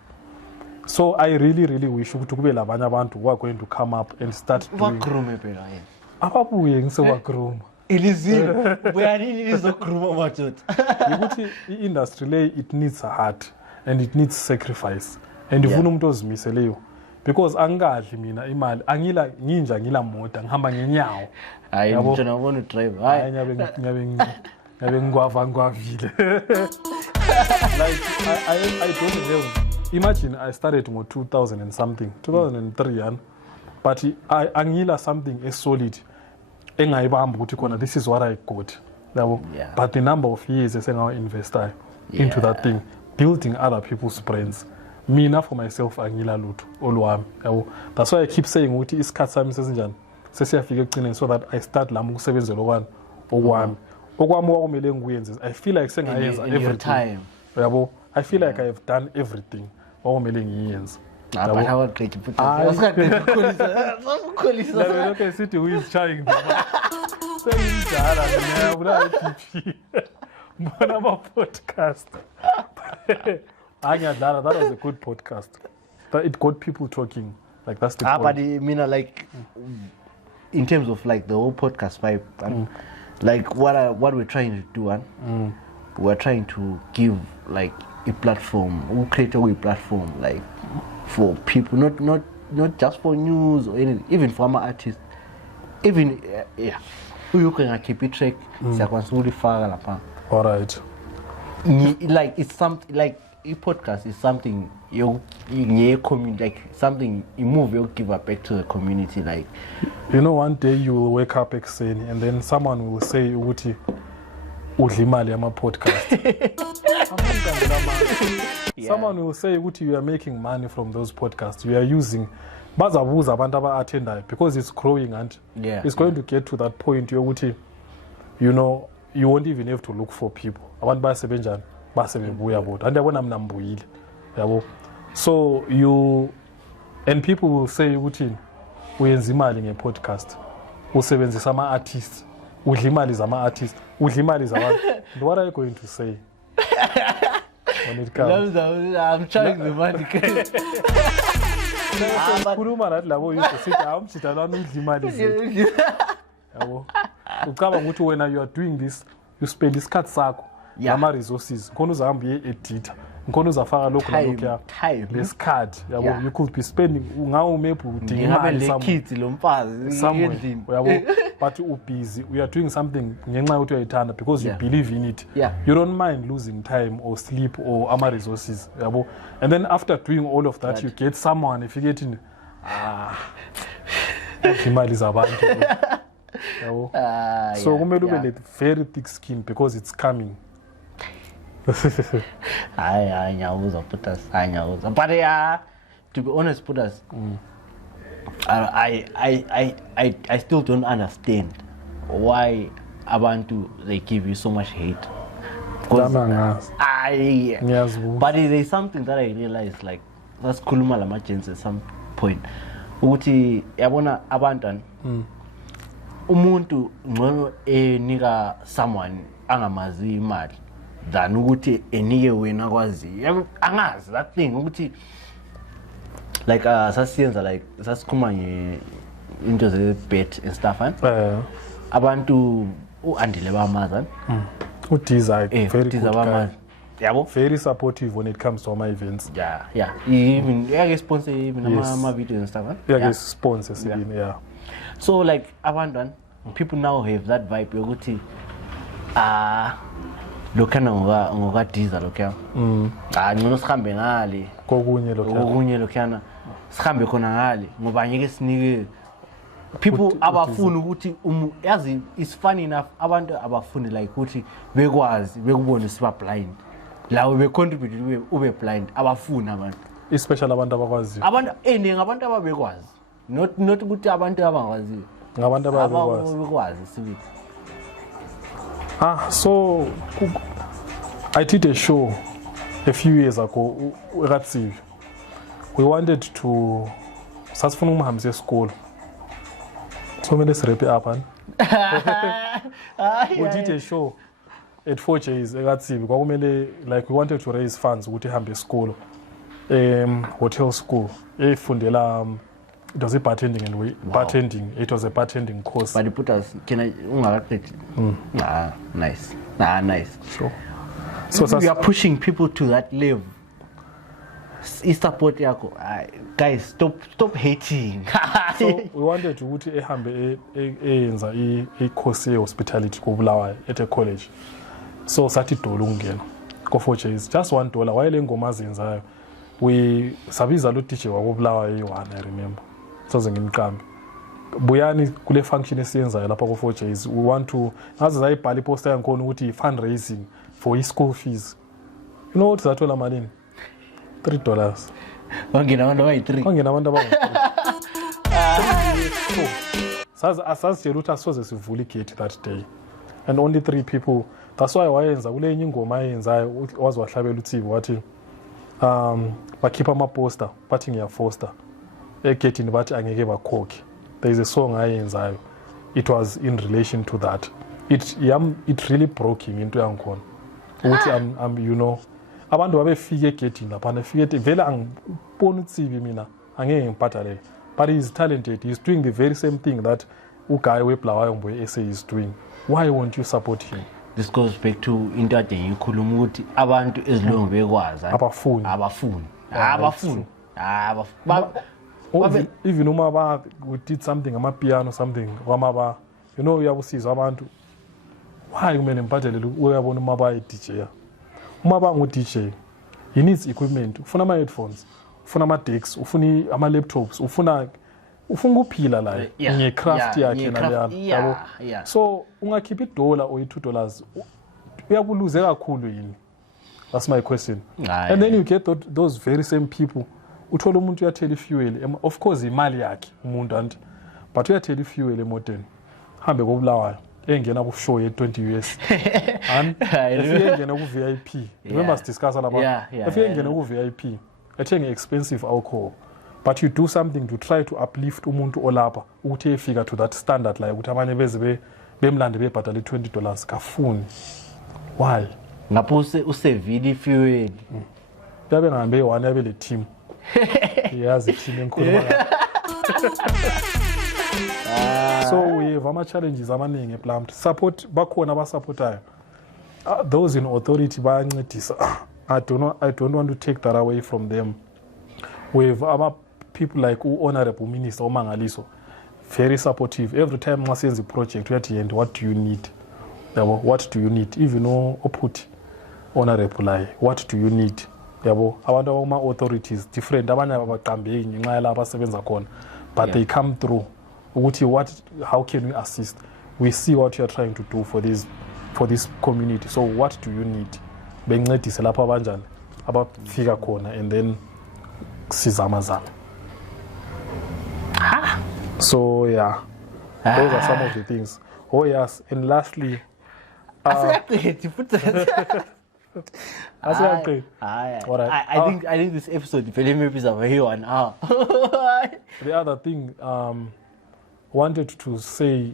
So I really wish ukuthi kube labanye abantu who are going to come up and start doing. Wakhulume phela yena. Ababuye ngisewakhuluma. Ilizini, buyanini lizokhuluma madoda. Ukuthi i-industry le it needs a heart and it needs sacrifice. And ifuna umuntu ozimiseleyo. Because angadli mina imali, ngila moto, ngihamba ngenyawo. Hayi ngitshona ubona drive. Hayi ngabe ngwavile. Like I don't know. Imagine I started in 2000 and something, 2003, but angila something is solid. This is what I got. But the number of years I now invest into that thing, building other people's brains. Me enough for myself angila lutu. That's why I keep saying what is cut some so that I start lamu 701 or I feel like saying in your time. I feel like I have done everything. All million years. But how great to put that? Okay, city who is trying. Podcast. That was a good podcast. But it got people talking. Like that's the point. But I mean, like in terms of like the whole podcast vibe, like what we're trying to do, we're trying to give like a platform, we create a platform like for people, not just for news or anything, even for my artists, even you can keep it track. All right. Like it's something like a podcast is something you like something you move you give back to the community. Like you know, one day you will wake up and then someone will say Uti Udlimali ama podcast. Someone will say Uti you are making money from those podcasts. You are using bazabuza abantu aba-attenda because it's growing and it's going to get to that point Uti, you know, you won't even have to look for people. Abantu basebenjani basebebuya bodwa and yabona mina mbuyile yabo. So you and people will say Uti uyenza imali nge-podcast, usebenzisa ama-artists, udla imali zama-artists, udla imali zabantu. What are you going to say when it comes? I'm trying the money. Kuruma nathi labo used to say awumjida lana udla imali zethu yabo. Ucabanga ukuthi wena you are doing this, you spend isikhathi sakho nama-resources khona uzahamba uye-editha, khona uzafaka lokhu nalokhuya lesikhathi yabo. You could be spending ngawo maybe udinga imali somewhere yabo, but busy, we are doing something ngenxa yokuthi uyayithanda because you believe in it. You don't mind losing time or sleep or ama-resources yabo. And then after doing all of that you get someone, if you get in imali zabantu yabo. So kumele ube le very thick skin because it's coming. I nyawuza put us. But to be honest, put us. I still don't understand why abantu they give you so much hate. But there's something that I realized, like that's kuluma lamajensi at some point. Ukuthi yabona abantu umuntu ngcono enika someone angamazi imali than ukuthi enike wena kwazi angazi that thing ukuthi like sasiyenza like sasikhuma into ze-bet and stuff abantu u-andile bamazi uDiza very good guy. Yabo, very supportive when it comes to my events. Yeah. Even sponsor even my videos and stuff. Sponsors even, yeah. So like abandon people now have that vibe yokuthi lokana ngoka Diza lokya. Ngcono sikhambe ngale. Kokunye lokyana. Sikhambe khona ngale ngoba ngeke sinike people abafuna ukuthi yazi is funny enough abantu abafuni like ukuthi bekwazi bekubone siba blind. Lawo be contribute ube blind abafuna abantu especially abantu abakwazi abantu ngabantu ababekwazi not ukuthi abantu abangakwazi ngabantu ababekwazi sibithi so I did a show a few years ago at Tsibi. We wanted to sasifuna umhambisa esikolo so mele sirepe apha we did a show at 4J's at Tsibi kwakumele like we wanted to raise funds ukuthi ihambe esikolo hotel school efundela it was a bartending and bartending it was a bartending course but put us can I ungaqethi nice sure so we are pushing people to that level support yakho guys stop hating so we wanted ukuthi ehambe eyenza i-course ye-hospitality koBulawayo at a college so sathi dola ungena ko4J's just $1 wayele ngoma azenzayo we sabiza lo DJ wakoBulawayo i1 I remember saze ngimqambe buyani kule function esiyenzayo lapha ko4J's we want to ngaze zayibhala iposter yankhona ukuthi fundraising for his school fees you know what zathola malini $3 wangena abantu abayi3 wangena abantu abayi3 asazitshela ukuthi asoze sivule igate that day and only 3 people that's why wayenza kule enye ingoma ayenzayo wazi wahlabela uTsibi wathi bakhipha ama-poster bathi ngiyafoster egedini bathi angeke bakhokhe there is a song ayenzayo it was in relation to that it really broke him into yankhona ukuthi you know abantu babefika egedini lapha nefike vele angibona uTsibi mina angeke ngibhadale but he is talented he's doing the very same thing that uguy weBulawayo Mbowe SA is doing why won't you support him this goes back to into ade ngikhuluma ukuthi abantu ezilongo bekwazi abafuni even uma we did something amapiano something kwamaba you know uyabusizwa abantu why kumele ngibhadele uyabona uma bayi DJ uma bangu DJ he needs equipment ufuna ama headphones ufuna ama decks ufuna ama laptops ufuna ukuphila la ngecraft yakhe nalabo so ungakhipha $1 or $2 uyakuluze kakhulu yini that's my question and then you get those very same people uthola umuntu uyathela ifuel of course imali yakhe umuntu anti but uyathela ifuel emotweni hambe koBulawayo engena ku show ye 20 US and engena ku VIP remember discuss lapha engena ku VIP ethenge expensive alcohol but you do something to try to uplift umuntu olapha ukuthi efika to that standard la ukuthi abanye beze bemlande bebhadala $20 kafuni why ngapho usevile ifuel yabe ngambe one yabe le team yazi team enkhuluma so we have ama challenges amaningi ePlumtree support bakhona abasupportayo those in authority bayancedisa I don't want to take that away from them we have our people like honorable minister uMangaliso very supportive every time nxa senza project uyathi and what do you need yabo what do you need even oput honorable like what do you need yabo abantu abama authorities different abanye abaqambeki ngenxa yalabo abasebenza khona but they come through ukuthi how can we assist we see what you are trying to do for this community so what do you need bencedise lapha abanjani abafika khona and then sizamazana so yeah those are some of the things oh yes and lastly I think this episode very maybe is over here 1 hour. The other thing wanted to say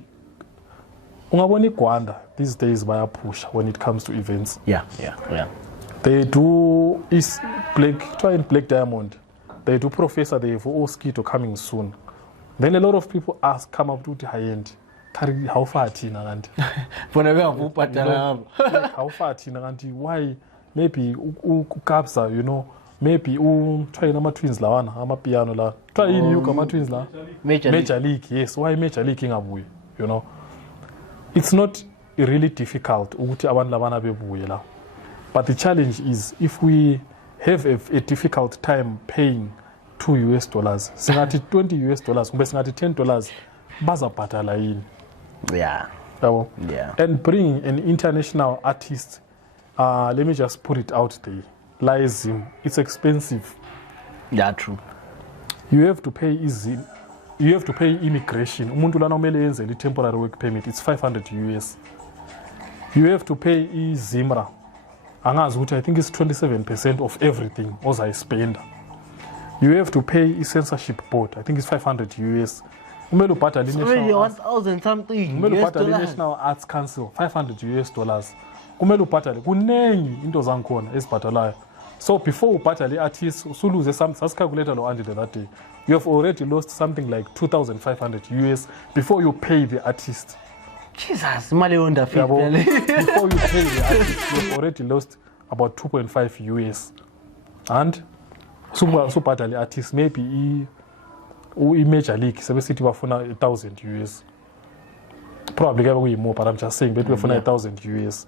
ungabona iGwanda these days baya push when it comes to events yeah they do is Black Diamond they do professor, they have all skito coming soon. Then a lot of people come up to the high end. How far tina and how far tina and why maybe ukabza, you know, maybe try nama twins la wana ama piano la try in kama twins la major league. Yes, why major league ingabui, you know. It's not really difficult ukuthi abantu labana bebuye la. But the challenge is if we have a difficult time paying $2 singathi $20 kumbe singathi $10 bazabhatala yini. Yeah. Yeah. And bringing an international artist, let me just put it out there. Laizim, it's expensive. Yeah, true. You have to pay you have to pay immigration. Umuntu lana umele yenze the temporary work permit. It's $500. You have to pay Zimra. Angazi ukuthi I think it's 27% of everything oza spend. You have to pay censorship board. I think it's $500. Umele ubhadale $1,000 something. Umele ubhadale National Arts Council $500. Kumele ubhadale kunengi into zangikhona ezibhadalayo. So before ubhadale artist usuluze sasicalculate lo Angela that day. You have already lost something like $2,500 before you pay the artist. Jesus, mali onda before you pay the artist, you have already lost about $2.5. And so ubhadale artist maybe major league sebesithi bafuna $1,000. Probably get more, but I'm just saying maybe bafuna $1,000.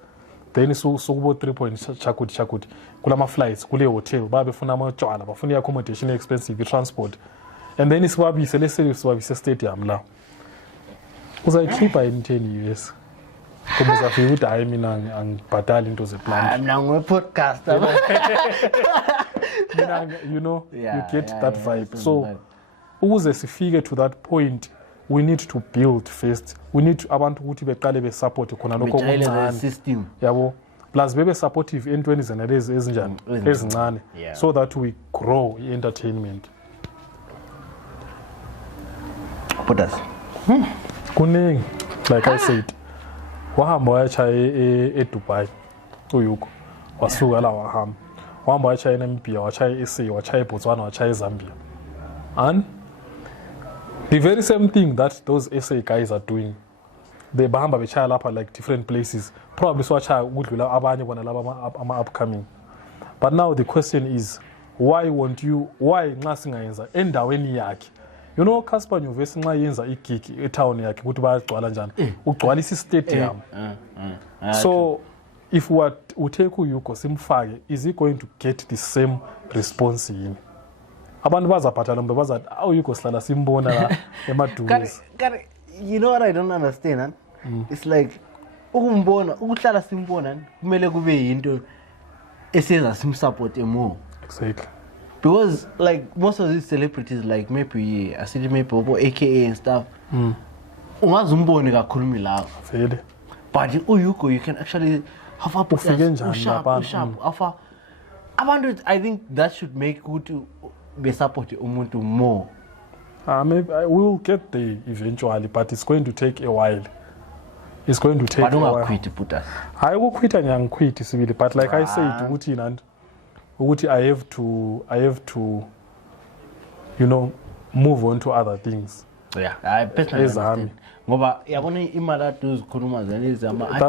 Then so kubo 3 point chakuti kulama flights kule hotel babefuna amajwala bafuna accommodation expensive transport, and then isiwabise lesewabise stadium la uzayikhipha in $10 kuba uzafika ukuthi hayi mina angibhadali into zeplan. Mina ngwe-podcaster. You know, you get that vibe. So ukuze sifike to that point, we need to build first. We need abantu ukuthi beqale be support khona lokho okuncane system. Yabo. Plus bebe supportive entweni zenalezi ezinjani ezincane so that we grow entertainment. Put us. Kuningi, like I said, wahamba wayachaya eDubai uyuko wasuka la wahamba wayachaya eNamibia, wachaya eSA, wachaya eBotswana, wachaya eZambia. And the very same thing that those SA guys are doing, they bahamba bechaya lapha like different places. Probably so wachaya ukudlula abanye bona laba ama upcoming. But now the question is, why nxa singayenza endaweni yakhe? You know, Casper Nyuvesi nxa yenza igig etown yakhe ukuthi bayagcwala njani ugcwalisa stadium. So if we take uYuko simfake, is he going to get the same response yini? Abantu bazabhatala mbe bazathi uYuko sihlala simbona la emadumisi. You know what I don't understand? It's like ukuhlala simbona kumele kube yinto esiza simsupport more. Exactly. Because like most of these celebrities, like maybe I see maybe AKA and stuff, ungazumbone kakhulumi la. Vele. But uYuko, you can actually have a push up. I think that should make you to be supporting umuntu more. Maybe we will get there eventually, but it's going to take a while. It's going to take a while. I will quit and young quit, but like I said, I have to, you know, move on to other things. Yeah, I personally understand. That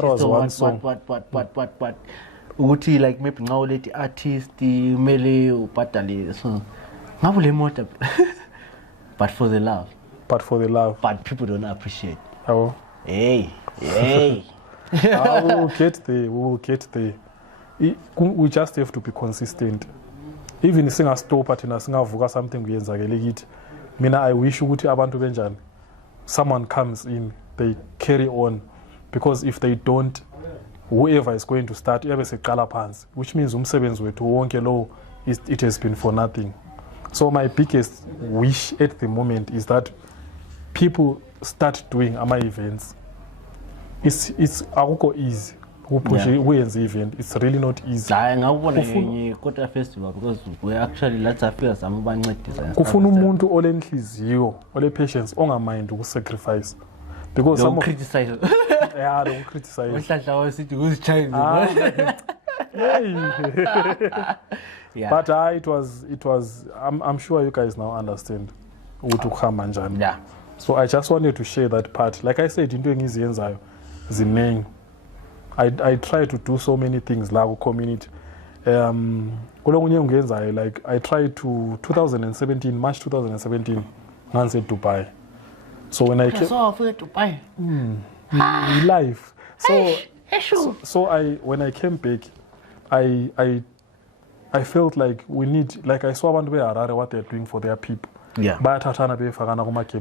was one song. What? Uti like maybe now let the artist mele upatali so but for the love. But people don't appreciate. Oh. Hey. We will get there. We just have to be consistent. Even singa stop at singavuka something kuyenzakele kithi. Mina I wish ukuthi abantu benjani. Someone comes in, they carry on, because if they don't, whoever is going to start uyabe seqala phansi, which means umsebenzi wethu wonke lo it has been for nothing. So my biggest wish at the moment is that people start doing ama events. It's akukho easy. Uyenza event, it's really not easy. Kota festival because we actually let's affairs amabancedisa. Kufuna umuntu olenhliziyo, ole patience, ongamind ukusacrifice. Because some criticize. Yeah, don't criticize. Uhlahla wasithi uzichayini. Yeah. But it was. I'm sure you guys now understand. Yeah. So I just wanted to share that part. Like I said, into engiyenzayo zinengi. I try to do so many things la community. Like I tried to 2017, March 2017, I said Dubai. So when I came, Dubai. Life. So when I came back, I felt like we need, like I saw what they're doing for their people. Yeah. But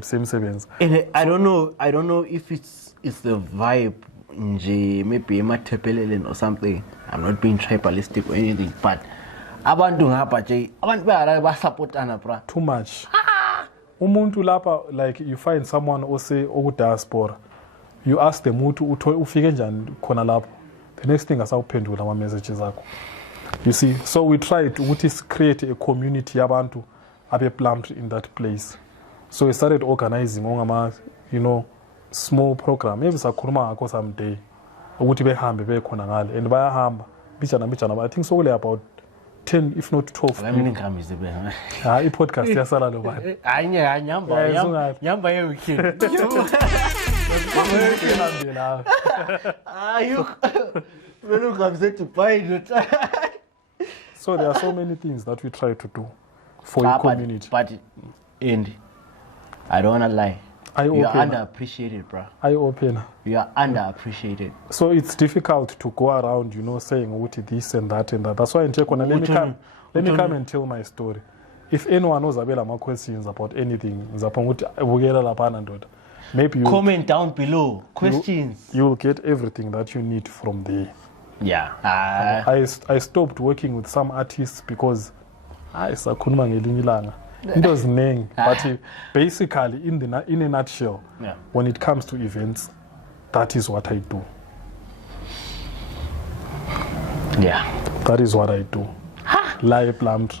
same sevens. And I don't know if it's the vibe, maybe or something. I'm not being tribalistic or anything, but too much. Umuntu lapha, like you find someone ose diaspora, you ask them ufike njani khona lapho, the next thing asawuphendula ama messages akho. You see, so we tried to create a community yabantu abe plumbed in that place. So we started organizing small program. Maybe sakhuluma ngakho someday ukuthi behambe bekhona ngale, and bayahamba bijana. I think so only about 10 if not 12. I-podcast yasala lo bani. Nyamba ye weekend. So there are so many things that we try to do for the community. But Andy, I don't wanna lie. You are underappreciated, bro. Eye-opener. You are underappreciated. So it's difficult to go around, saying what this and that and that. That's why let me come and tell my story. If anyone knows more questions about anything, maybe comment down below. Questions. You will get everything that you need from there. Yeah. I stopped working with some artists because but basically, in a nutshell, when it comes to events, that is what I do. Yeah. That is what I do. Live plumbed.